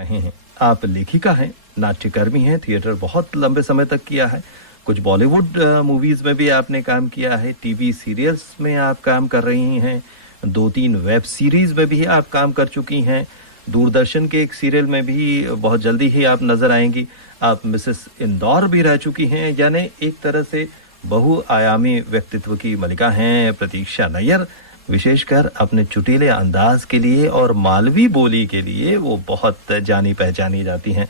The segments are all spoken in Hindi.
रहे हैं। आप लेखिका हैं, नाट्यकर्मी हैं, थिएटर बहुत लंबे समय तक किया है, कुछ बॉलीवुड मूवीज में भी आपने काम किया है, टीवी सीरियल्स में आप काम कर रही हैं, 2-3 वेब सीरीज में भी आप काम कर चुकी हैं, दूरदर्शन के एक सीरियल में भी बहुत जल्दी ही आप नजर आएंगी। आप मिसेस इंदौर भी रह चुकी हैं, यानी एक तरह से बहुआयामी व्यक्तित्व की मलिका हैं प्रतीक्षा नैयर। विशेषकर अपने चुटीले अंदाज के लिए और मालवी बोली के लिए वो बहुत जानी पहचानी जाती हैं।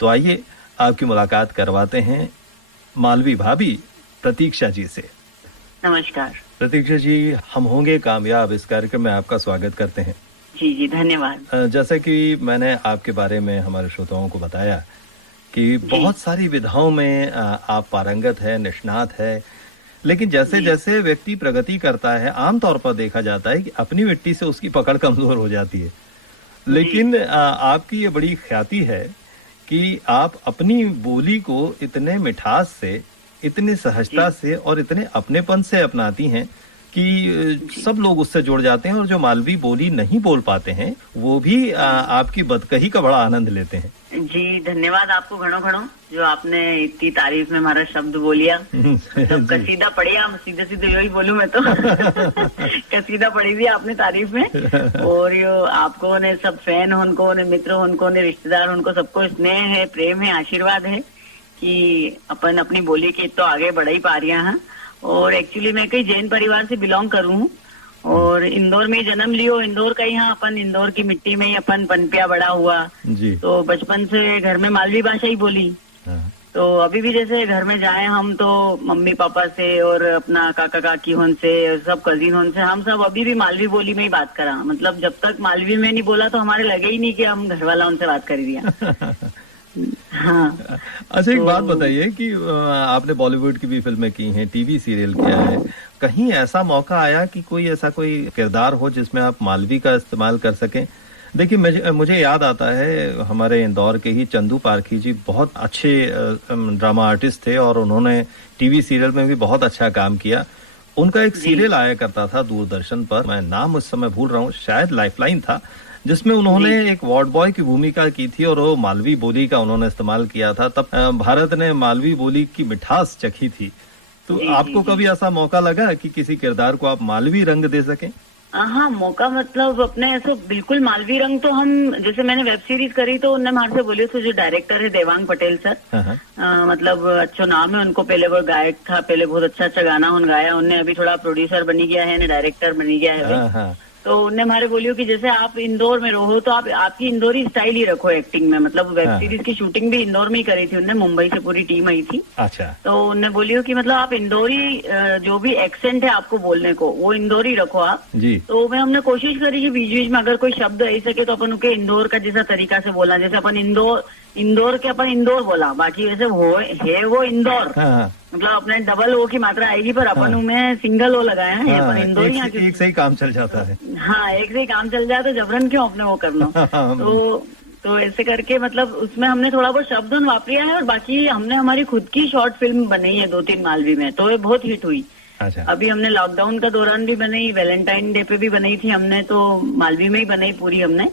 तो आइए आपकी मुलाकात करवाते हैं मालवी भाभी प्रतीक्षा जी से। नमस्कार प्रतीक्षा जी, हम होंगे कामयाब इस कार्यक्रम में आपका स्वागत करते हैं। जी जी, धन्यवाद। जैसा कि मैंने आपके बारे में हमारे श्रोताओं को बताया कि बहुत सारी विधाओं में आप पारंगत है, निष्णात है, लेकिन जैसे जैसे व्यक्ति प्रगति करता है आमतौर पर देखा जाता है कि अपनी मिट्टी से उसकी पकड़ कमजोर हो जाती है। लेकिन आपकी ये बड़ी ख्याति है कि आप अपनी बोली को इतने मिठास से, इतनी सहजता से और इतने अपनेपन से अपनाती हैं कि सब लोग उससे जुड़ जाते हैं और जो मालवी बोली नहीं बोल पाते हैं वो भी आपकी बदकही का बड़ा आनंद लेते हैं। जी धन्यवाद आपको घणो घणो जो आपने इतनी तारीफ में हमारा शब्द बोलिया। तो कसीदा पढ़िया, सीधे सीधे यही बोलूं मैं तो कसीदा पढ़ी थी आपने तारीफ में। और यो आपको ने सब फैन उनको ने मित्र उनको ने रिश्तेदार उनको सबको स्नेह है, प्रेम है, आशीर्वाद है कि अपन अपनी बोली के तो आगे बढ़ ही पा रही हैं। और एक्चुअली मैं कई जैन परिवार से बिलोंग करूं हूँ और इंदौर में जन्म लियो। इंदौर का ही यहाँ अपन इंदौर की मिट्टी में ही अपन पनपिया बड़ा हुआ जी। तो बचपन से घर में मालवी भाषा ही बोली। तो अभी भी जैसे घर में जाए हम तो मम्मी पापा से और अपना काका काकी होन से सब कजिन होन से हम सब अभी भी मालवी बोली में ही बात करा। मतलब जब तक मालवी में नहीं बोला तो हमारे लगे ही नहीं कि हम घर वाला उनसे बात कर दिया। हाँ। अच्छा, एक बात बताइए कि आपने बॉलीवुड की भी फिल्में की हैं, टीवी सीरियल किया है, कहीं ऐसा मौका आया कि कोई ऐसा कोई किरदार हो जिसमें आप मालवी का इस्तेमाल कर सकें? देखिए, मुझे याद आता है हमारे इंदौर के ही चंदू पारखी जी बहुत अच्छे ड्रामा आर्टिस्ट थे और उन्होंने टीवी सीरियल में भी बहुत अच्छा काम किया। उनका एक सीरियल आया करता था दूरदर्शन पर, मैं नाम उस समय भूल रहा हूँ, शायद लाइफलाइन था, जिसमें उन्होंने एक वार्ड बॉय की भूमिका की थी और वो मालवी बोली का उन्होंने इस्तेमाल किया था। तब भारत ने मालवी बोली की मिठास चखी थी। तो आपको कभी ऐसा मौका लगा कि किसी किरदार को आप मालवी रंग दे सकें? हाँ, मौका मतलब अपने ऐसे बिल्कुल मालवी रंग तो हम, जैसे मैंने वेब सीरीज करी तो उनने हमारे से बोली, तो जो डायरेक्टर है देवांग पटेल सर, मतलब अच्छा नाम है उनको, पहले वो गायक था, पहले बहुत अच्छा अच्छा गाना उन गाया, उनने अभी थोड़ा प्रोड्यूसर बनी गया है, डायरेक्टर बनी गया है। तो उन्हें हमारे बोलियो कि जैसे आप इंदौर में रहो तो आप आपकी इंदौरी स्टाइल ही रखो एक्टिंग में। मतलब वेब सीरीज की शूटिंग भी इंदौर में ही करी थी उन्हें, मुंबई से पूरी टीम आई थी। अच्छा। तो उन्हें बोलियो कि मतलब आप इंदौरी जो भी एक्सेंट है आपको बोलने को वो इंदौरी रखो आप जी। तो हमने कोशिश करी कि बीच बीच में अगर कोई शब्द आई सके तो अपन उनके इंदौर का जैसा तरीका से बोला, जैसे अपन इंदौर के अपन इंदौर बोला, बाकी वैसे वो इंदौर, मतलब अपने डबल ओ की मात्रा आएगी पर अपन उनमें सिंगल ओ लगाया है। अपन इंदौर एक से ही काम चल जाता है। हाँ, एक से ही काम चल जाए तो जबरन क्यों अपने वो करना। तो ऐसे करके मतलब उसमें हमने थोड़ा बहुत शब्द वापरिया है और बाकी हमने हमारी खुद की शॉर्ट फिल्म बनाई है 2-3 मालवी में, तो ये बहुत हिट हुई। अच्छा। अभी हमने लॉकडाउन का दौरान भी बनाई, वैलेंटाइन डे पे भी बनाई थी हमने, तो मालवी में ही बनाई पूरी हमने।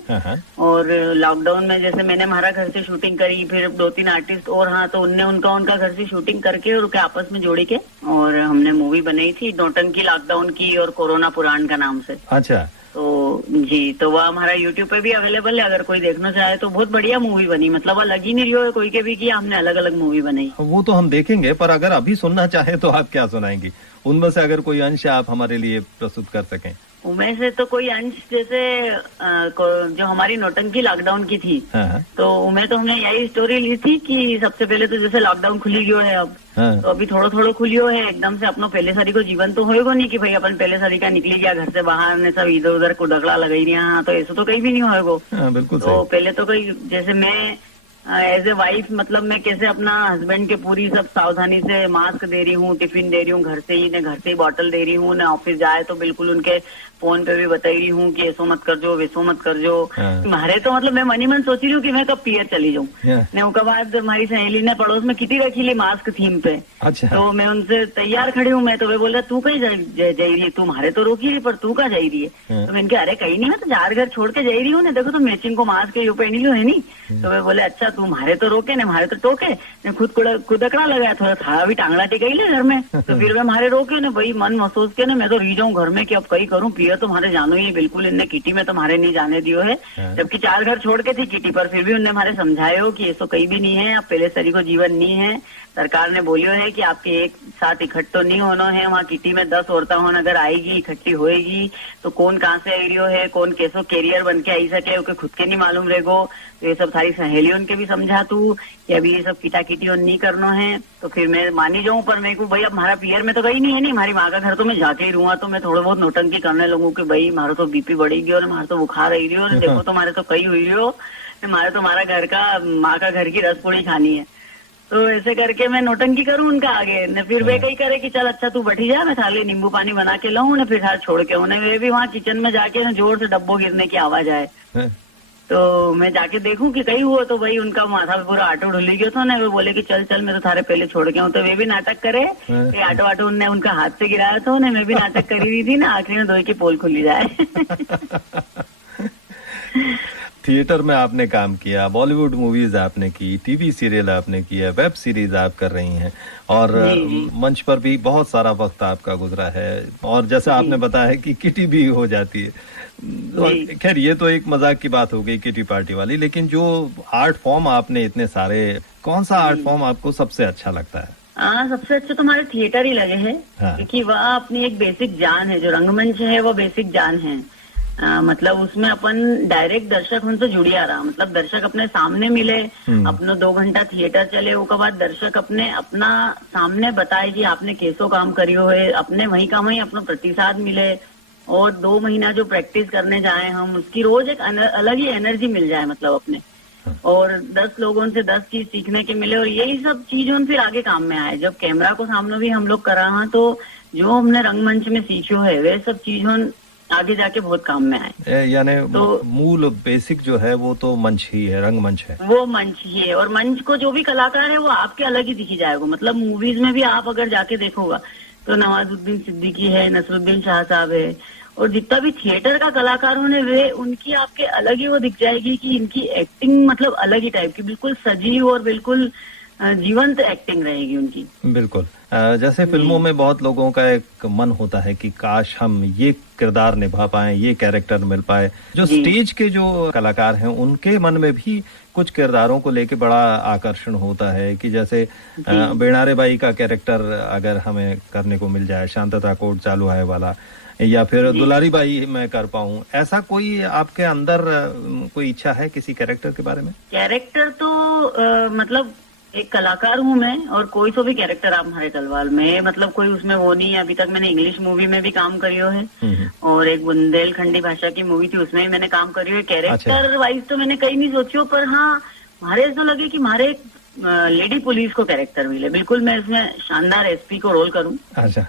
और लॉकडाउन में जैसे मैंने हमारा घर से शूटिंग करी, फिर 2-3 आर्टिस्ट और हाँ तो उनने उनका घर से शूटिंग करके और उनके आपस में जोड़ी के और हमने मूवी बनाई थी नौटंकी लॉकडाउन की और कोरोना पुराण का नाम से। अच्छा। तो जी, तो वह हमारा यूट्यूब पे भी अवेलेबल है, अगर कोई देखना चाहे तो। बहुत बढ़िया मूवी बनी, मतलब लग ही नहीं रही हो कोई के भी कि हमने अलग अलग मूवी बनाई। जो तो हम देखेंगे, पर अगर अभी सुनना चाहे तो आप क्या सुनाएंगी? उनमें से अगर कोई अंश आप हमारे लिए प्रस्तुत कर सकें। उनमें से तो कोई अंश जैसे जो हमारी नौटंकी लॉकडाउन की थी, तो उनमें तो हमने यही स्टोरी ली थी कि सबसे पहले तो जैसे लॉकडाउन खुली गयो है अब, तो अभी थोड़ा थोड़ा खुलियो है, एकदम से अपना पहले सारी को जीवन तो होएगा नहीं कि भाई अपन पहले सारी का निकली गया घर से बाहर ने सब इधर उधर को ढकला लगाई रहा, तो ऐसा तो कहीं भी नहीं होएगा। बिल्कुल। तो पहले तो कोई जैसे मैं एज ए वाइफ मतलब मैं कैसे अपना हस्बैंड के पूरी सब सावधानी से मास्क दे रही हूँ, टिफिन दे रही हूँ घर से ही बॉटल दे रही हूँ, ना ऑफिस जाए तो बिल्कुल उनके फोन पे भी बता रही हूँ कि ऐसो मत कर जो, वैसो मत कर जो। हाँ। मारे तो मतलब मैं मन ही मन सोच रही हूँ कि मैं कब पियर चली जाऊँ। ने उसके बाद हमारी सहेली ने पड़ोस में किटी रखी ली मास्क थीम पे। अच्छा। तो मैं उनसे तैयार खड़ी हूँ, मैं तो वे बोल रहा तू कहीं जा रही है, तुम्हारे तो रोकी रही पर तू कहाँ जा रही है। तो मैंने कहा अरे कहीं नहीं, मैं तो जार घर छोड़ के जा रही हूँ ना, देखो तो मैचिंग को मास्क यू पहनी लो है नहीं। तो वे बोले अच्छा तुम्हारे तो रोके ने, हमारे तो टोके ने, खुद कुदकड़ा लगाया, थोड़ा था भी टांगड़ा टिकाई ले घर में। तो फिर वे हमारे रोके ने, भाई मन महसूस के ना मैं तो रह जाऊँ घर में कि अब कहीं करूँ, पियर तुम्हारे जानो ही बिल्कुल, इनने किटी में तुम्हारे नहीं जाने दियो है। जबकि 4 घर छोड़ के थी किटी पर, फिर भी उनने हमारे समझाए हो कि ऐसा कहीं भी नहीं है, अब पहले सरी को जीवन नहीं है, सरकार ने बोलियो है कि आपके एक साथ इकट्ठो नहीं होना है, वहाँ किटी में 10 औरतें होन अगर आएगी इकट्ठी होएगी तो कौन कहाँ से आई रही है, कौन कैसो कैरियर बन के आई सके, ओके खुद के नहीं मालूम रहेगो। तो ये सब सारी सहेलियों के भी समझा तू कि अभी ये सब किटा किटी नहीं करना है। तो फिर मैं मानी जाऊं, पर मेरे को भाई अब हमारा पियर में तो गई नहीं है, नहीं हमारी माँ का घर तो मैं जाके ही रहूंगा। तो मैं थोड़ा बहुत नोटंकी करने लगूं कि भाई हमारा तो बीपी बढ़ेगी और हमारा तो बुखार आई रही हो, देखो तो हमारे तो कई हुई रही हो, हमारे तो हमारा घर का माँ का घर की रसपोड़ी खानी है। तो ऐसे करके मैं नोटंकी करूं उनका आगे न, फिर वे कही करे कि चल अच्छा तू बैठी जा, मैं थाली नींबू पानी बना के लाऊं न, फिर हाथ छोड़ के उन्हें वे भी वहाँ किचन में जाके न जोर से डब्बो गिरने की आवाज आए। तो मैं जाके देखूं कि कहीं हुआ, तो भाई उनका माथा पे पूरा आटो ढुली गया था ना, वो बोले कि चल चल मैं तो थारे पहले छोड़ के हूँ। तो वे भी नाटक करे कि आटो आटो उनने उनका हाथ से गिराया था उन्हें, मैं भी नाटक करी हुई थी ना, आखिरी में दो की पोल खुली जाए। थिएटर में आपने काम किया, बॉलीवुड मूवीज आपने की, टीवी सीरियल आपने किया, वेब सीरीज आप कर रही हैं, और मंच पर भी बहुत सारा वक्त आपका गुजरा है, और जैसा आपने बताया कि किटी भी हो जाती है। खैर ये तो एक मजाक की बात हो गई किटी पार्टी वाली, लेकिन जो आर्ट फॉर्म आपने इतने सारे, कौन सा आर्ट फॉर्म आपको सबसे अच्छा लगता है? सबसे अच्छा तो हमारे थिएटर ही लगे हैं। हाँ। क्योंकि वह अपनी एक बेसिक जान है, जो रंगमंच है वो बेसिक जान है। मतलब उसमें अपन डायरेक्ट दर्शक उनसे जुड़ी आ रहा, मतलब दर्शक अपने सामने मिले, अपनो 2 घंटा थिएटर चले, उसके बाद दर्शक अपने अपना सामने बताए कि आपने कैसो काम करियो है, अपने वही का वही अपना प्रतिसाद मिले, और 2 महीना जो प्रैक्टिस करने जाए हम, उसकी रोज एक अलग ही एनर्जी मिल जाए, मतलब अपने, और 10 लोगों से 10 चीज सीखने के मिले, और यही सब चीजों फिर आगे काम में आए। जब कैमरा को सामने भी हम लोग कर रहा, तो जो हमने रंगमंच में सीखो है वे सब चीजों आगे जाके बहुत काम में आए। यानी तो मूल बेसिक जो है वो तो मंच ही है, रंगमंच है, वो मंच ही है। और मंच को जो भी कलाकार है वो आपके अलग ही दिखी जाएगा। मतलब मूवीज में भी आप अगर जाके देखोगा तो नवाजुद्दीन सिद्दीकी है, नसरुद्दीन शाह साहब है, और जितना भी थिएटर का कलाकार होने वे उनकी आपके अलग ही वो दिख जाएगी कि इनकी एक्टिंग मतलब अलग ही टाइप की, बिल्कुल सजीव और बिल्कुल जीवंत एक्टिंग रहेगी उनकी। बिल्कुल। जैसे फिल्मों में बहुत लोगों का एक मन होता है कि काश हम ये किरदार निभा पाए, ये कैरेक्टर मिल पाए। जो स्टेज के जो कलाकार हैं उनके मन में भी कुछ किरदारों को लेके बड़ा आकर्षण होता है कि जैसे बेणारे बाई का कैरेक्टर अगर हमें करने को मिल जाए, शांतता कोट चालू है वाला, या फिर दुलारी बाई मैं कर पाऊं, ऐसा कोई आपके अंदर कोई इच्छा है किसी कैरेक्टर के बारे में? कैरेक्टर तो मतलब एक कलाकार हूँ मैं, और कोई तो भी कैरेक्टर आप हमारे तलवार में, मतलब कोई उसमें वो नहीं है। अभी तक मैंने इंग्लिश मूवी में भी काम करियो है, और एक बुंदेलखंडी भाषा की मूवी थी उसमें भी मैंने काम करियो है। कैरेक्टर वाइज तो मैंने कहीं नहीं सोचियो, पर हाँ हमारे ऐसा लगे कि हमारे एक लेडी पुलिस को कैरेक्टर मिले, बिल्कुल मैं इसमें शानदार एसपी को रोल करूँ। अच्छा।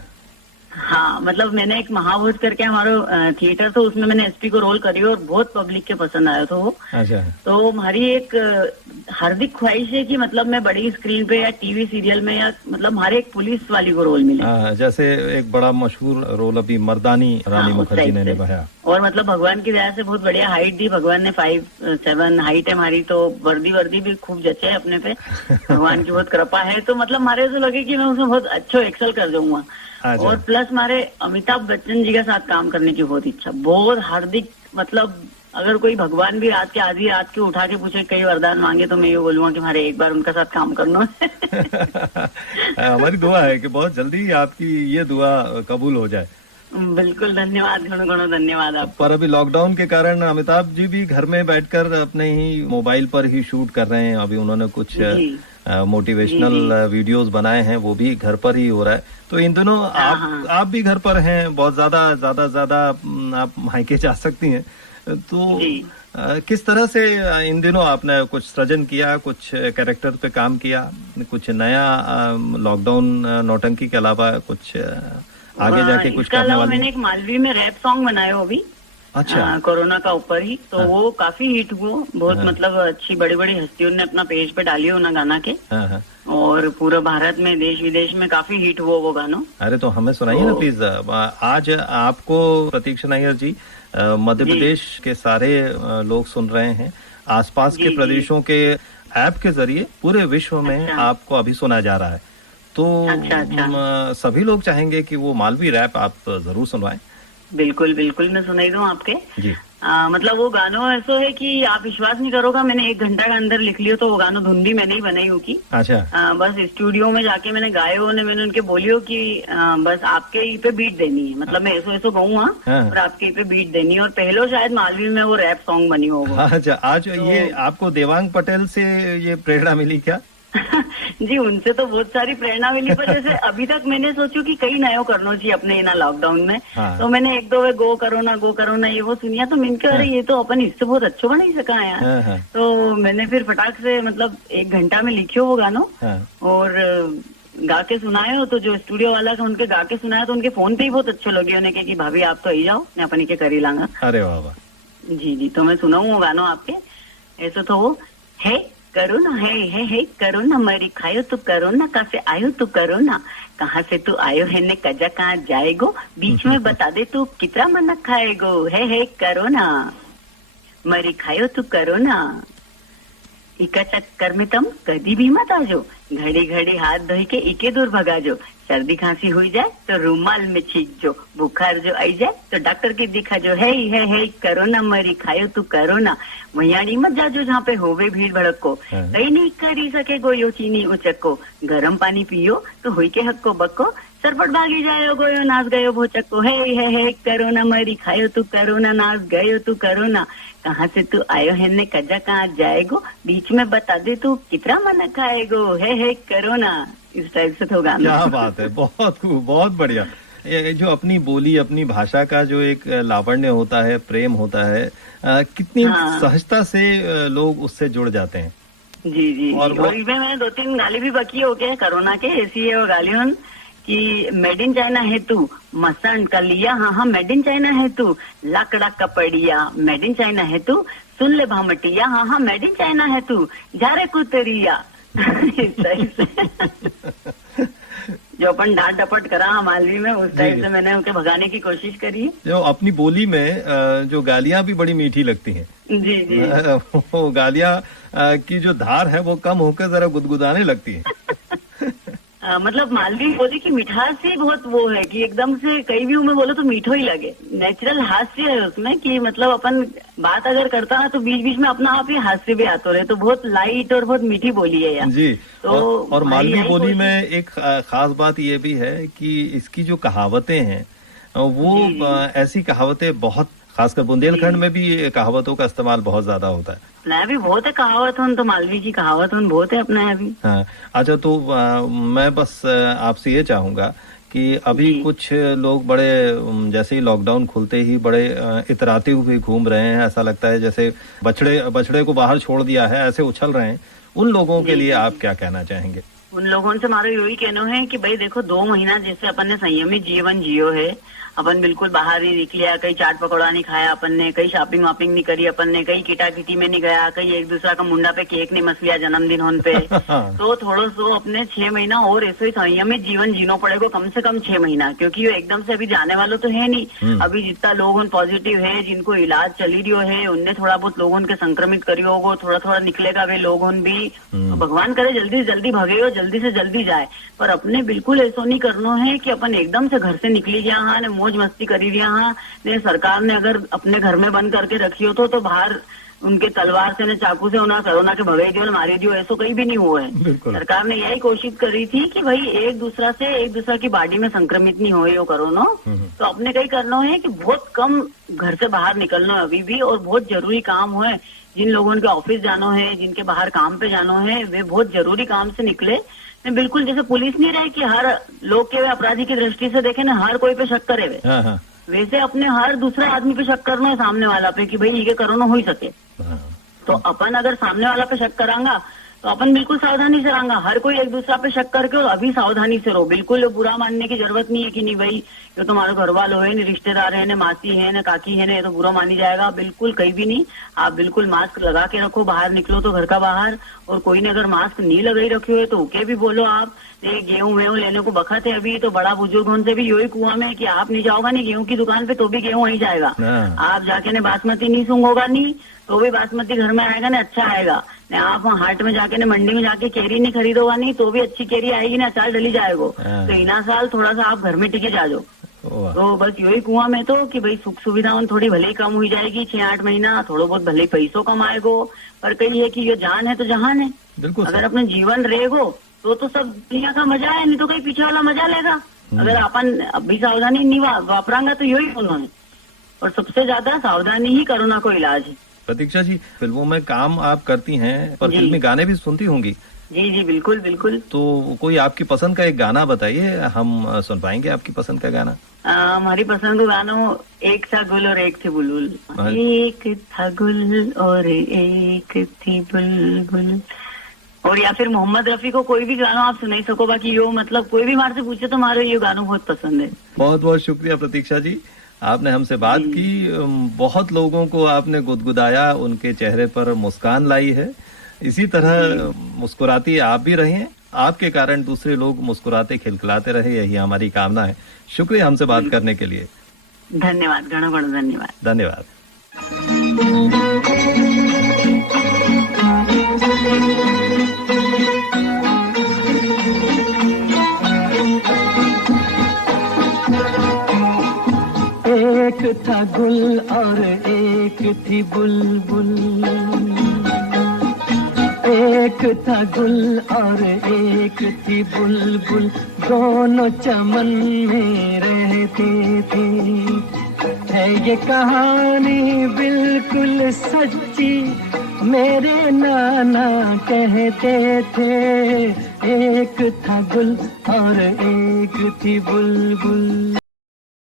हाँ, मतलब मैंने एक महाभोज करके हमारा थिएटर था, उसमें मैंने एसपी को रोल करी और बहुत पब्लिक के पसंद आया था वो। अच्छा। तो हमारी एक हार्दिक ख्वाहिश है कि मतलब मैं बड़ी स्क्रीन पे या टीवी सीरियल में या मतलब हमारे एक पुलिस वाली को रोल मिले। जैसे एक बड़ा मशहूर रोल अभी मर्दानी रानी मुखर्जी ने निभाया, और मतलब भगवान की दया से बहुत बढ़िया हाइट दी, भगवान ने 5'7" हाइट है हमारी, तो वर्दी भी खूब जचे है अपने पे, भगवान की बहुत कृपा है। तो मतलब हमारे ऐसा लगे कि मैं उसमें बहुत अच्छा एक्सेल कर जाऊंगा। और प्लस हमारे अमिताभ बच्चन जी के साथ काम करने की बहुत इच्छा, बहुत हार्दिक। मतलब अगर कोई भगवान भी रात के आधी रात के उठा के पूछे कई वरदान मांगे, तो मैं ये बोलूंगा कि हमारे एक बार उनका साथ काम करना है। हमारी दुआ है कि बहुत जल्दी आपकी ये दुआ कबूल हो जाए। बिल्कुल, धन्यवाद, घणो धन्यवाद आपको। पर अभी लॉकडाउन के कारण अमिताभ जी भी घर में बैठकर अपने ही मोबाइल पर ही शूट कर रहे हैं। अभी उन्होंने कुछ मोटिवेशनल वीडियोस बनाए हैं, वो भी घर पर ही हो रहा है। तो इन दोनों आप भी घर पर हैं, बहुत ज्यादा आप मायके जा सकती हैं, तो किस तरह से इन दिनों आपने कुछ सृजन किया, कुछ कैरेक्टर पे काम किया, कुछ नया लॉकडाउन नौटंकी के अलावा कुछ आगे जाके कुछ इसके करने अलावा वाली मैंने एक मालवी में रैप सॉन्ग बनाया हो अभी। अच्छा। कोरोना का ऊपर ही तो हाँ। वो काफी हिट हुआ, बहुत हाँ। मतलब अच्छी बड़ी बड़ी हस्तियों ने अपना पेज पे डाली हो ना गाना के, हाँ हाँ। और पूरे भारत में देश विदेश में काफी हिट हुआ वो गाना। अरे तो हमें सुनाइए ना प्लीज। आज आपको प्रतीक्षा नायर जी, मध्य प्रदेश के सारे लोग सुन रहे हैं, आसपास के प्रदेशों के ऐप के जरिए पूरे विश्व में आपको अभी सुना जा रहा है, तो सभी लोग चाहेंगे कि वो मालवी रैप आप जरूर सुनवाएं। बिल्कुल बिल्कुल, मैं सुनाई दूं आपके जी। मतलब वो गानों ऐसा है कि आप विश्वास नहीं करोगा, मैंने 1 घंटा के अंदर लिख लियो, तो वो गानों धुन भी मैंने ही बनाई हो की। अच्छा। बस स्टूडियो में जाके मैंने गाए हो ने, मैंने उनके बोलियो कि बस आपके ही पे बीट देनी है, मतलब मैं ऐसो गाऊँ और आपके ही पे बीट देनी है, और पहले शायद मालवी में वो रैप सॉन्ग बनी होगा। अच्छा, आज तो ये आपको देवांग पटेल से ये प्रेरणा मिली क्या? जी, उनसे तो बहुत सारी प्रेरणा मिली, पर जैसे अभी तक मैंने सोचू कि कई नयो करना चाहिए अपने ना लॉकडाउन में। हाँ। तो मैंने 1-2 वे गो करो ना ये वो सुनिया, तो मैंने कहा अरे ये तो अपन इससे बहुत अच्छा बना ही सका है यार। तो मैंने फिर फटाक से मतलब 1 घंटा में लिखियो वो गानो, और गा के सुनाए हो। तो जो स्टूडियो वाला का उनके गा के सुनाया, तो उनके फोन पे ही बहुत अच्छे लगे, उन्हें कहे कि भाभी आप तो आई जाओ, मैं अपन के कर ही लांगा। अरे वाह। जी जी, तो मैं सुनाऊं वो गानो आपके। ऐसा तो वो है करोना है करोना, मरी खायो तो करोना, कहाँ से आयो तो करोना, कहाँ से तू आयो है ने कजा कहाँ जाएगो, बीच में बता दे तू कितना मना खाएगो, है करोना, मरी खायो तो करोना, इका चक्कर में तुम कभी भी मत आजो, घड़ी घड़ी हाथ धोई के इके दूर भगा जो, सर्दी खांसी हुई जाए तो रुमाल में छींक जो, बुखार जो आई जाए तो डॉक्टर के दिखा जो, है करोना, मरी खायो तू करोना, वहियाणी मत जाजो जहाँ पे होवे भीड़ भड़क को, कहीं नहीं करी सके गोयो चीनी उचक को, गर्म पानी पियो तो हुई के हक्को बक्को, सरपट भागी जायो गोयो नाच गयो भोचक को, है करोना, मरी खायो तू करोना, नाच गयो तू करोना, कहाँ से तू आयो है ने कजा कहाँ जाएगो, बीच में बता दे तू कितना मन खाएगो, है करोना। इस टाइप से तो गाना। क्या बात है, बहुत खूब, बहुत बढ़िया। ये जो अपनी बोली, अपनी भाषा का जो एक लावण्य होता है, प्रेम होता है, कितनी सहजता से लोग उससे जुड़ जाते हैं। जी जी, और इसमें मैंने 2-3 गाली भी बकी हो गए कोरोना के, ऐसी है वो गालियों कि मेड इन चाइना है तू, मसान कलिया, हाँ मेड इन चाइना है तू, लाकड़ा कपड़िया, मेड इन चाइना है तू, सुन ले भामटिया, हाँ मेड इन चाइना है तू, जा रे कुतरिया। इस टाइप से जो अपन डांट डपट करा मालवी में, उस टाइप से मैंने उनके भगाने की कोशिश करी। जो अपनी बोली में जो गालियां भी बड़ी मीठी लगती हैं। जी जी, वो गालियां की जो धार है वो कम होकर जरा गुदगुदाने लगती है। मतलब मालवी बोली की मिठास से बहुत वो है कि एकदम से कहीं भी में बोलो तो मीठो ही लगे, नेचुरल हास्य है उसमें, कि मतलब अपन बात अगर करता ना तो बीच बीच में अपना आप ही हास्य भी आते रहे, तो बहुत लाइट और बहुत मीठी बोली है यार जी। तो और मालवी बोली में एक खास बात ये भी है कि इसकी जो कहावतें हैं वो ऐसी कहावतें बहुत, खासकर बुंदेलखंड में भी कहावतों का इस्तेमाल बहुत ज्यादा होता है। अपना भी बहुत है कहावत, तो मालवी की कहावत बहुत है अपना भी। हाँ, अच्छा, तो मैं बस आपसे ये चाहूंगा कि अभी कुछ लोग बड़े, जैसे ही लॉकडाउन खुलते ही बड़े इतराते हुए घूम रहे हैं, ऐसा लगता है जैसे बछड़े को बाहर छोड़ दिया है, ऐसे उछल रहे हैं, उन लोगों के लिए आप क्या कहना चाहेंगे? उन लोगों से हमारा यही कहना है कि भाई देखो 2 महीना जैसे अपन ने संयमित जीवन जियो है, अपन बिल्कुल बाहर ही निकलिया, कहीं चाट पकौड़ा नहीं खाया अपन ने, कहीं शॉपिंग वॉपिंग नहीं करी अपन ने, कहीं किटा किटी में नहीं गया, कहीं एक दूसरा का मुंडा पे केक नहीं मसलिया जन्मदिन होने पे। तो थोड़ा सो अपने 6 महीना और ऐसे ही संयमित जीवन जीनो पड़ेगा, कम से कम 6 महीना, क्योंकि ये एकदम से अभी जाने वालों तो है नहीं। अभी जितना लोग पॉजिटिव है, जिनको इलाज चली रही है, उनने थोड़ा बहुत लोगों के संक्रमित करी होगो, थोड़ा निकलेगा वे लोगों भी, भगवान करे जल्दी से जल्दी भगे हो, जल्दी से जल्दी जाए। पर अपने बिल्कुल ऐसा नहीं करना है कि अपन एकदम से घर से निकली गया हाँ, मौज मस्ती करी गया हाँ, सरकार ने अगर अपने घर में बंद करके रखी हो तो बाहर उनके तलवार से, चाकू से उन्हें कोरोना के भगाई दियो, मारी दियो, ऐसा कहीं भी नहीं हुआ है। सरकार ने यही कोशिश करी थी कि भाई एक दूसरा की बॉडी में संक्रमित नहीं हो कोरोना। तो अपने कहीं करना है कि बहुत कम घर से बाहर निकलना है अभी भी, और बहुत जरूरी काम है, जिन लोगों के ऑफिस जाना है, जिनके बाहर काम पे जाना है, वे बहुत जरूरी काम से निकले। बिल्कुल जैसे पुलिस नहीं रहे कि हर लोग के अपराधी की दृष्टि से देखे ना, हर कोई पे शक करे वे, वैसे अपने हर दूसरे आदमी पे शक करना है सामने वाला पे कि भाई ये कोरोना हो ही सके। तो अपन अगर सामने वाला पे शक करांगा तो अपन बिल्कुल सावधानी से रहेंगे। हर कोई एक दूसरा पे शक करके और अभी सावधानी से रहो, बिल्कुल बुरा मानने की जरूरत नहीं है कि नहीं भाई ये तुम्हारे घर वालों है, न रिश्तेदार है, न मासी है, न काकी है, न ये तो बुरा मानी जाएगा, बिल्कुल कहीं भी नहीं। आप बिल्कुल मास्क लगा के रखो, बाहर निकलो तो घर का बाहर, और कोई ने अगर मास्क नहीं लगाई रखे हुए तो उके भी बोलो आप। ये गेहूं वेहूं लेने को बखत है अभी, तो बड़ा बुजुर्गों से भी यही कुआं में कि आप नहीं जाओगा नहीं गेहूं की दुकान पे तो भी गेहूं वहीं जाएगा, आप जाके ने बासमती नहीं सूंघोगा नहीं तो भी बासमती घर में आएगा ना, अच्छा आएगा। ने आप हाट में जाके ने मंडी में जाके केरी नहीं खरीदोगा नहीं तो भी अच्छी केरी आएगी ना, अचार डली जाएगा। तो इना साल थोड़ा सा आप घर में टिके जाओ। तो बस यही कुआं में तो कि भाई सुख सुविधाओं थोड़ी भले ही कम हुई जाएगी 6-8 महीना, थोड़ा बहुत भले ही पैसों कमाएगो, पर कही है कि ये जान है तो जहान है। अगर अपने जीवन रहेगो तो सब दुनिया का मजा है, नहीं तो कहीं पीछे वाला मजा लेगा। अगर अपन अभी सावधानी नहीं वापरांगा तो यही होना है, और सबसे ज्यादा सावधानी ही कोरोना को इलाज है। प्रतीक्षा जी, फिल्मों में काम आप करती हैं और फिल्मी गाने भी सुनती होंगी। जी जी बिल्कुल बिल्कुल। तो कोई आपकी पसंद का एक गाना बताइए, हम सुन पाएंगे आपकी पसंद का गाना। हमारी पसंद का गाना एक था गुल और एक थी बुलबुल। एक था गुल और एक थी बुलबुल, और या फिर मोहम्मद रफी को कोई भी गाना आप सुनाई सको, बाकी यो मतलब कोई भी मार से पूछे तो हमारे ये गाना बहुत पसंद है। बहुत बहुत शुक्रिया प्रतीक्षा जी, आपने हमसे बात की, बहुत लोगों को आपने गुदगुदाया, उनके चेहरे पर मुस्कान लाई है। इसी तरह मुस्कुराती आप भी रहें, आपके कारण दूसरे लोग मुस्कुराते खिलखिलाते रहे, यही हमारी कामना है। शुक्रिया हमसे बात करने के लिए। धन्यवाद, घणो घणो धन्यवाद। धन्यवाद। एक था गुल और एक थी बुलबुल, एक था गुल और एक थी बुलबुल, दोनों चमन में रहते थे। है ये कहानी बिल्कुल सच्ची, मेरे नाना कहते थे। एक था गुल और एक थी बुलबुल।